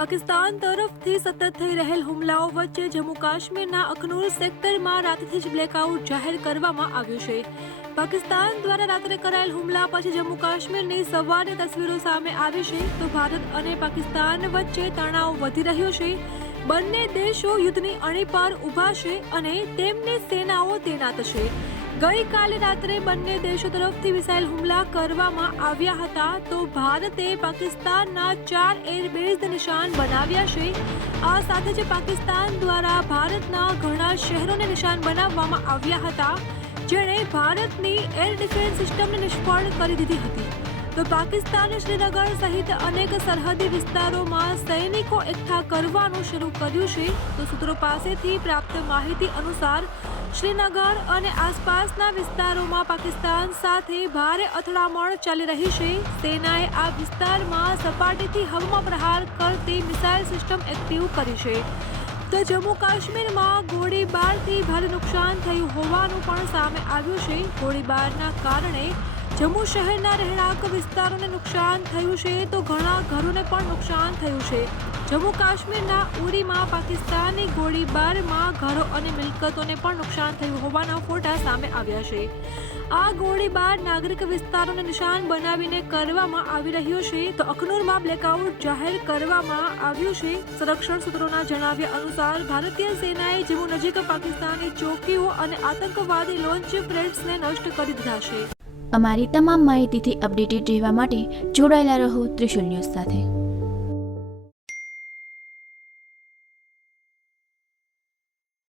પાકિસ્તાન તરફથી સતત થઈ રહેલ હુમલાઓ વચ્ચે જમ્મુ કાશ્મીરના અખનૂર સેક્ટરમાં રાતથી જ બ્લેકઆઉટ જાહેર કરવામાં આવ્યું છે. પાકિસ્તાન દ્વારા રાત્રે કરાયેલ હુમલા પછી જમ્મુ કાશ્મીરની સવારની તસવીરો સામે આવી છે તો ભારત અને પાકિસ્તાન વચ્ચે તણાવ વધી રહ્યો છે. બંને દેશો યુદ્ધની અણી પર ઊભા છે અને તેમની સેનાઓ તૈનાત છે. ગઈકાલે રાત્રે બંને દેશો તરફથી મિસાઇલ હુમલા કરવામાં આવ્યા હતા તો ભારતે પાકિસ્તાનના 4 એરબેઝને નિશાન બનાવ્યા છે. આ સાથે જ પાકિસ્તાન દ્વારા ભારતના ઘણા શહેરોને નિશાન બનાવવામાં આવ્યા હતા, જેણે ભારતની એર ડિફેન્સ સિસ્ટમને નિષ્ફળ કરી દીધી હતી. તો પાકિસ્તાને શ્રીનગર સહિત અનેક સરહદી વિસ્તારોમાં સૈનિકો એકઠા કરવાનું શરૂ કર્યું છે. તો સૂત્રો પાસેથી પ્રાપ્ત માહિતી અનુસાર શ્રીનગર અને આસપાસના વિસ્તારોમાં પાકિસ્તાન સાથે ભારે અથડામણ ચાલી રહી છે. સેનાએ આ વિસ્તારમાં સપાટીથી હવામાં પ્રહાર કરતી મિસાઇલ સિસ્ટમ એક્ટિવ કરી છે. તો જમ્મુ કાશ્મીરમાં ગોળીબારથી ભારે નુકસાન થયું હોવાનું પણ સામે આવ્યું છે. ગોળીબારના કારણે જમ્મુ શહેરના રહેણાંક વિસ્તારોને નુકસાન થયું છે તો ઘણા ઘરોને પણ નુકસાન થયું છે. જમ્મુ કાશ્મીરના ઉરીમાં પાકિસ્તાની ગોળીબારમાં ઘરો અને મિલકતોને પણ નુકસાન થયું હોવાના ફોટા સામે આવ્યા છે. આ ગોળીબાર નાગરિક વિસ્તારોને નિશાન બનાવીને કરવામાં આવી રહ્યો છે. તો અખનૂરમાં બ્લેકઆઉટ જાહેર કરવામાં આવ્યું છે. સંરક્ષણ સૂત્રોના જણાવ્યા અનુસાર ભારતીય સેનાએ જમ્મુ નજીક પાકિસ્તાની ચોકીઓ અને આતંકવાદી લોન્ચ પેડ્સને નષ્ટ કરી દીધા છે. અમારી તમામ માહિતીથી અપડેટેડ રહેવા માટે જોડાયેલા રહો ત્રિશુલ ન્યૂઝ સાથે.